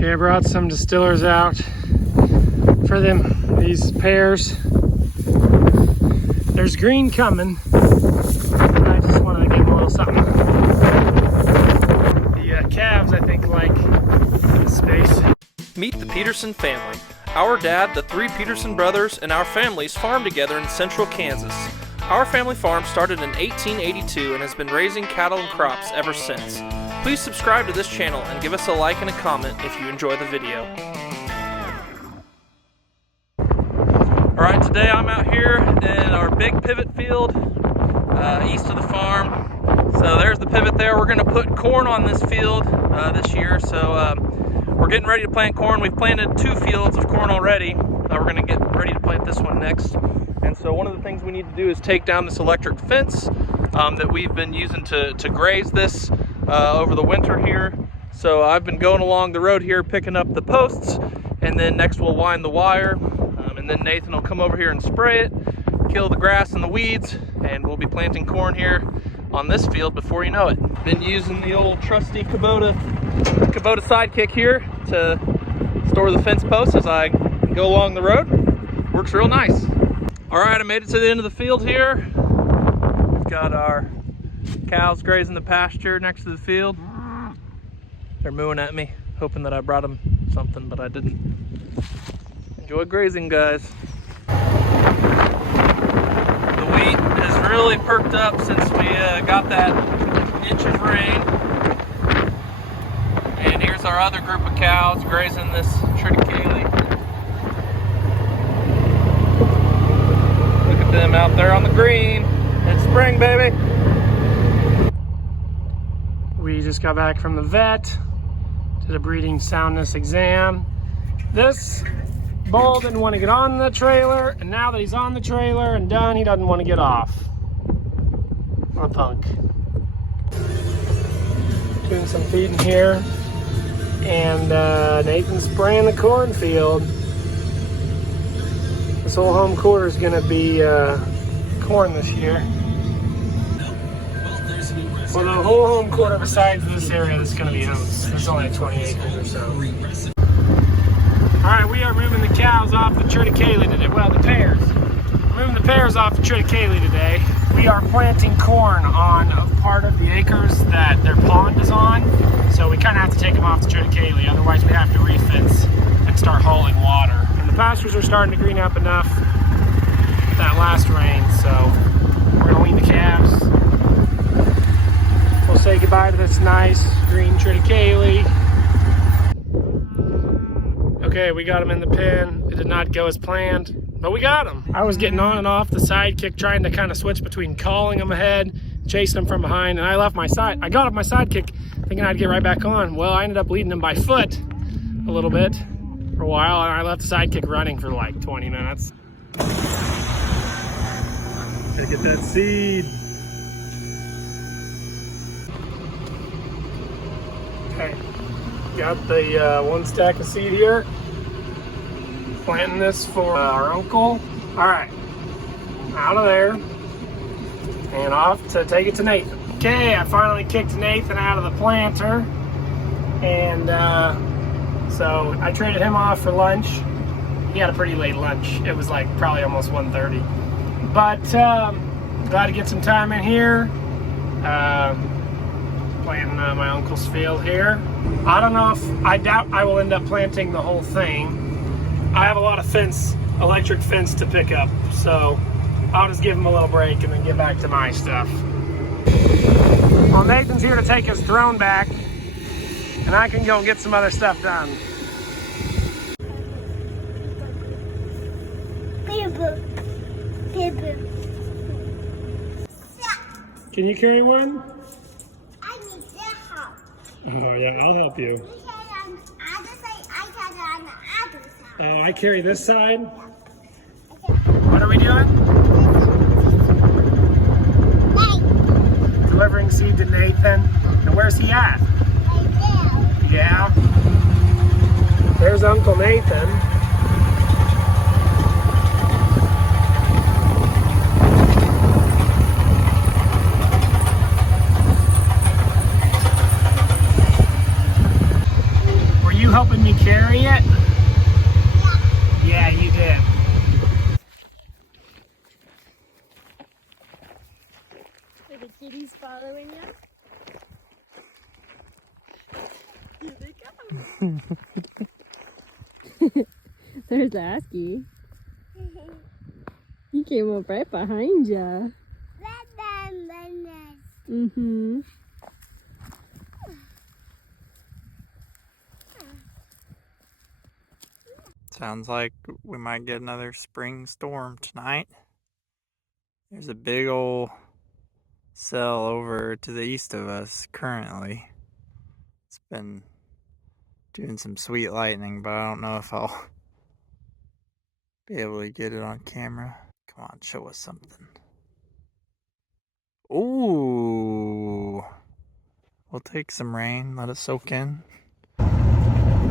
Okay, I brought some distillers out for these pears. There's green coming. I just wanted to give them a little something. The calves, I think, like this space. Meet the Peterson family. Our dad, the three Peterson brothers, and our families farm together in central Kansas. Our family farm started in 1882 and has been raising cattle and crops ever since. Please subscribe to this channel and give us a like and a comment if you enjoy the video. Alright, today I'm out here in our big pivot field east of the farm. So there's the pivot there. We're going to put corn on this field this year. So we're getting ready to plant corn. We've planted 2 fields of corn already. We're going to get ready to plant this one next. And so one of the things we need to do is take down this electric fence that we've been using to graze this over the winter here. So I've been going along the road here picking up the posts, and then next we'll wind the wire, and then Nathan will come over here and spray it, kill the grass and the weeds, and we'll be planting corn here on this field before you know it. Been using the old trusty Kubota sidekick here to store the fence posts as I go along the road. Works real nice. All right, I made it to the end of the field here. We've got our cows grazing the pasture next to the field. They're mooing at me, hoping that I brought them something, but I didn't. Enjoy grazing, guys. The wheat has really perked up since we got that inch of rain. And here's our other group of cows grazing this triticale. Look at them out there on the green. It's spring, baby. We just got back from the vet, did a breeding soundness exam. This bull didn't want to get on the trailer, and now that he's on the trailer and done, he doesn't want to get off. What a punk. Doing some feeding here, and Nathan's spraying the cornfield. This whole home quarter is going to be corn this year. Well, the whole home quarter besides this area is going to be oats. There's only 20 acres or so. Alright, we are moving the cows off the triticale today. Well, the pears. Moving the pears off the triticale today. We are planting corn on a part of the acres that their pond is on. So we kind of have to take them off the triticale. Otherwise, we have to refence and start hauling water. And the pastures are starting to green up enough with that last rain. So we're going to wean the calves. We'll say goodbye to this nice green triticale. Okay, we got him in the pen. It did not go as planned, but we got him. I was getting on and off the sidekick, trying to kind of switch between calling him ahead, chasing him from behind, and I got off my sidekick thinking I'd get right back on. Well, I ended up leading him by foot a little bit for a while, and I left the sidekick running for like 20 minutes. Gotta get that seed. Okay, got the one stack of seed here. Planting this for our uncle. All right, out of there and off to take it to Nathan. Okay, I finally kicked Nathan out of the planter, and so I traded him off for lunch. He had a pretty late lunch. It was like probably almost 1:30. But glad to get some time in here. Planting my uncle's field here. I don't know if, I doubt I will end up planting the whole thing. I have a lot of electric fence to pick up, so I'll just give him a little break and then get back to my stuff. Well, Nathan's here to take his throne back, and I can go get some other stuff done. Can you carry one? I need your help. Oh yeah, I'll help you. You carry on the other side, I carry on the other side. Oh, I carry this side? Okay. What are we doing? Hey. Delivering seed to Nathan. And where's he at? Right there. Yeah. There's Uncle Nathan. helping me carry it? Yeah, you did. Are the kitties following you? Here they come. There's Asky. He came up right behind you. Mm-hmm. Sounds like we might get another spring storm tonight. There's a big old cell over to the east of us currently. It's been doing some sweet lightning, but I don't know if I'll be able to get it on camera. Come on, show us something. Ooh. We'll take some rain, let it soak in.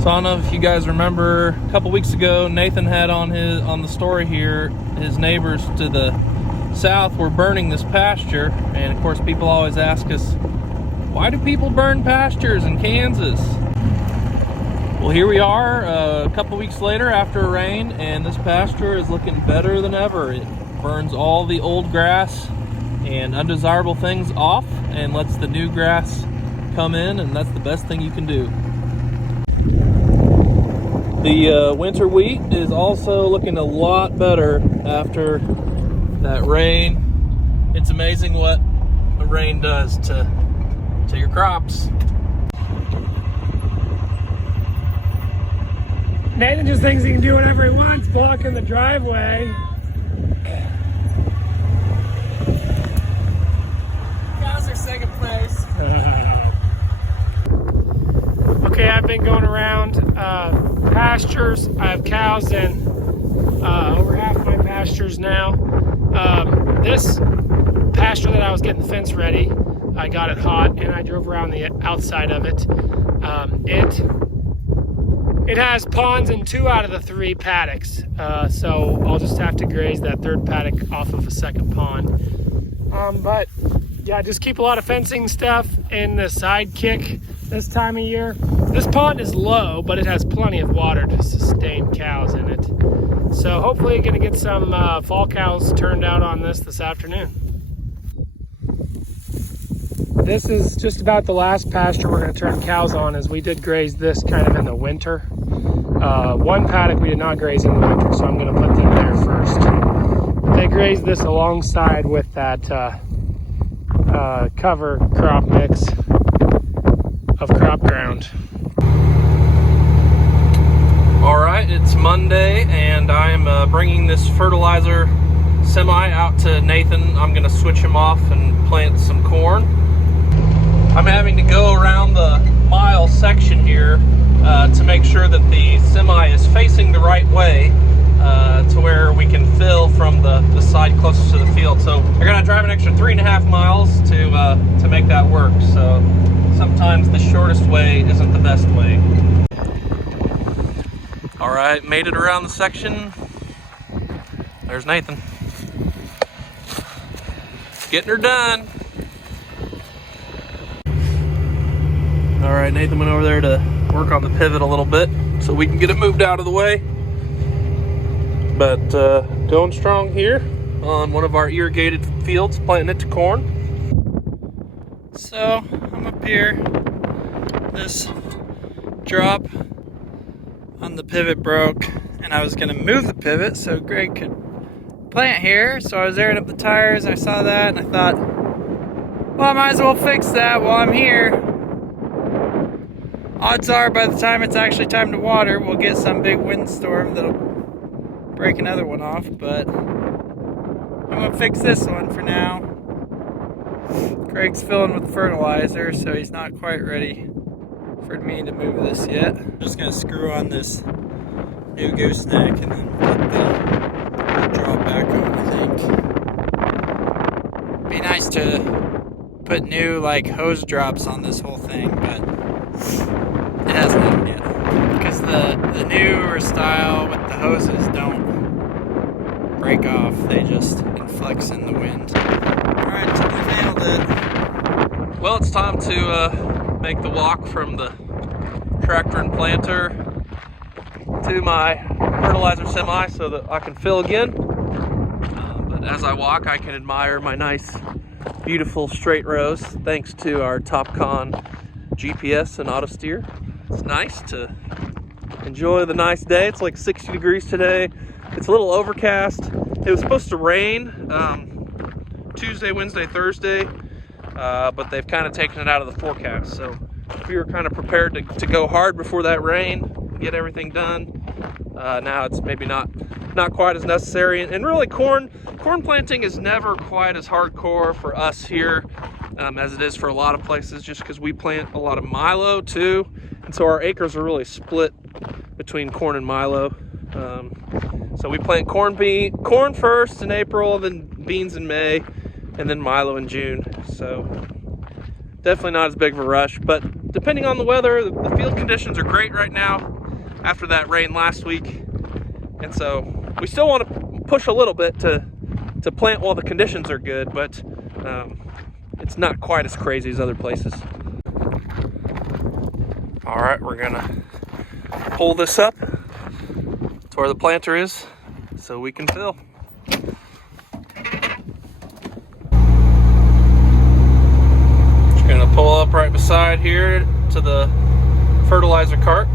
So I don't know if you guys remember, a couple weeks ago, Nathan had on the story here, his neighbors to the south were burning this pasture, and of course people always ask us, why do people burn pastures in Kansas? Well, here we are a couple weeks later after a rain, and this pasture is looking better than ever. It burns all the old grass and undesirable things off and lets the new grass come in, and that's the best thing you can do. The winter wheat is also looking a lot better after that rain. It's amazing what the rain does to your crops. Nathan just thinks he can do whatever he wants, blocking the driveway. Cows are second place. Okay, I've been going around pastures. I have cows in over half of my pastures now. This pasture that I was getting the fence ready, I got it hot and I drove around the outside of it. It has ponds in 2 out of the 3 paddocks, so I'll just have to graze that 3rd paddock off of a 2nd pond. But yeah, just keep a lot of fencing stuff in the sidekick this time of year. This pond is low, but it has plenty of water to sustain cows in it. So hopefully gonna get some fall cows turned out on this afternoon. This is just about the last pasture we're gonna turn cows on, as we did graze this kind of in the winter. One paddock we did not graze in the winter, so I'm gonna put them there first. They grazed this alongside with that cover crop mix of crop ground. All right, it's Monday, and I'm bringing this fertilizer semi out to Nathan. I'm gonna switch him off and plant some corn. I'm having to go around the mile section here to make sure that the semi is facing the right way to where we can fill from the side closest to the field. So I gotta drive an extra 3.5 miles to make that work. So sometimes the shortest way isn't the best way. All right, made it around the section. There's Nathan. Getting her done. All right, Nathan went over there to work on the pivot a little bit so we can get it moved out of the way. But going strong here on one of our irrigated fields, planting it to corn. So I'm up here. This drop on the pivot broke, and I was gonna move the pivot so Greg could plant here. So I was airing up the tires, I saw that, and I thought, well, I might as well fix that while I'm here. Odds are by the time it's actually time to water, we'll get some big windstorm that'll break another one off, but I'm gonna fix this one for now. Craig's filling with fertilizer, so he's not quite ready for me to move this yet. I'm just gonna screw on this new gooseneck and then put the drop back on, I think. Be nice to put new hose drops on this whole thing, but it hasn't happened yet. Because the newer style with the hoses don't break off, they just inflex in the wind. Alright, we nailed it. Well, it's time to make the walk from the tractor and planter to my fertilizer semi so that I can fill again. But as I walk, I can admire my nice, beautiful straight rows thanks to our TopCon GPS and auto steer. It's nice to enjoy the nice day. It's like 60 degrees today. It's a little overcast. It was supposed to rain Tuesday, Wednesday, Thursday, but they've kind of taken it out of the forecast. So we were kind of prepared to go hard before that rain, get everything done. Now it's maybe not quite as necessary. And really, corn planting is never quite as hardcore for us here as it is for a lot of places, just because we plant a lot of milo too, and so our acres are really split between corn and milo. So we plant corn first in April, then beans in May, and then milo in June. So definitely not as big of a rush, but depending on the weather, the field conditions are great right now after that rain last week. And so we still want to push a little bit to plant while the conditions are good, but it's not quite as crazy as other places. All right, we're gonna pull this up to where the planter is so we can fill. Just gonna pull up right beside here to the fertilizer cart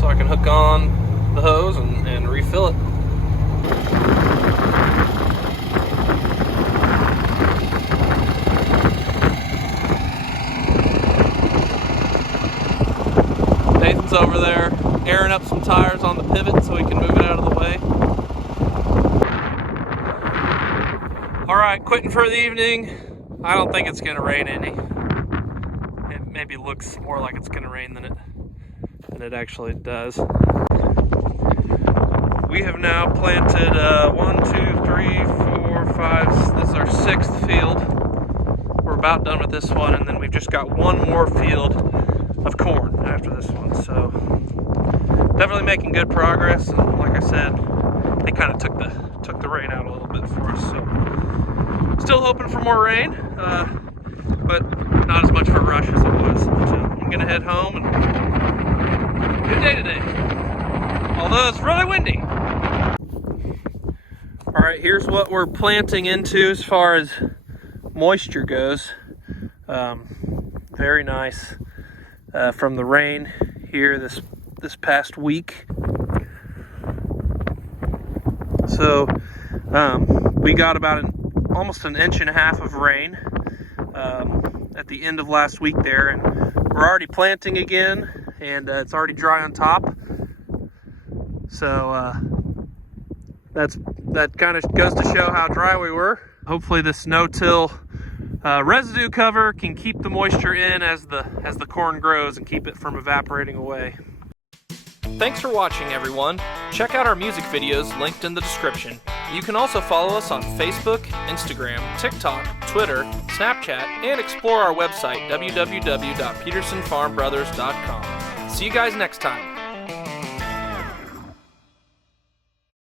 so I can hook on the hose and refill it. Nathan's over there airing up some tires on the pivot so he can move it out of the way. All right, quitting for the evening. I don't think it's gonna rain any. It maybe looks more like it's gonna rain than it actually does. We have now planted 1, 2, 3, 4, 5, this is our 6th field. We're about done with this one, and then we've just got one more field of corn after this one. So definitely making good progress, and like I said, they kind of took the rain out a little bit for us. So still hoping for more rain, but not as much of a rush as it was. So I'm gonna head home, and good day today, although it's really windy. All right, here's what we're planting into as far as moisture goes. Very nice from the rain here this past week. So we got about almost an inch and a half of rain at the end of last week there, and we're already planting again, and it's already dry on top. So that kind of goes to show how dry we were. Hopefully this no-till residue cover can keep the moisture in as the corn grows and keep it from evaporating away. Thanks for watching, everyone. Check out our music videos linked in the description. You can also follow us on Facebook, Instagram, TikTok, Twitter, Snapchat, and explore our website, www.petersonfarmbrothers.com. See you guys next time.